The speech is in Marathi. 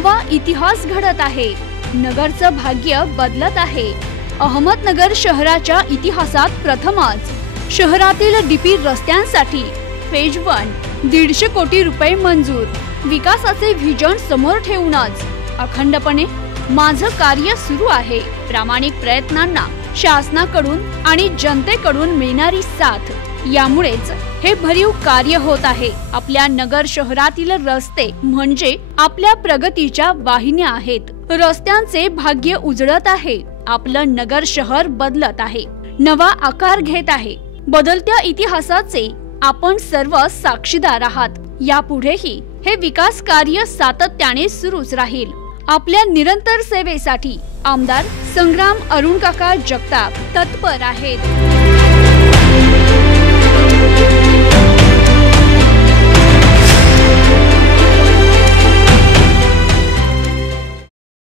नवा इतिहास घडत आहे। नगरचं भाग्य बदलत आहे। अहमदनगर शहराच्या इतिहासात प्रथमच शहरातील डीपी रस्त्यांसाठी फेज 1 150 कोटी रुपये मंजूर। विकासाचे व्हिजन समोर ठेवूनच अखंडपणे माझं कार्य सुरू आहे। प्रामाणिक प्रयत्नांना शासनाकडून आणि जनतेकडून मिळणारी साथ, यामुळेच हे भरीव कार्य होत आहे। आपल्या नगर शहरातील रस्ते म्हणजे आपल्या प्रगतीच्या वाहिन्या आहेत। रस्त्यांचे भाग्य उजळत आहे। आपलं नगर शहर बदलत आहे, नवा आकार घेत आहे। बदलत्या इतिहासाचे आपण सर्व साक्षीदार आहात। यापुढेही हे विकास कार्य सातत्याने सुरूच राहील। आपल्या निरंतर सेवेसाठी आमदार संग्राम अरुण काका जगताप तत्पर आहेत।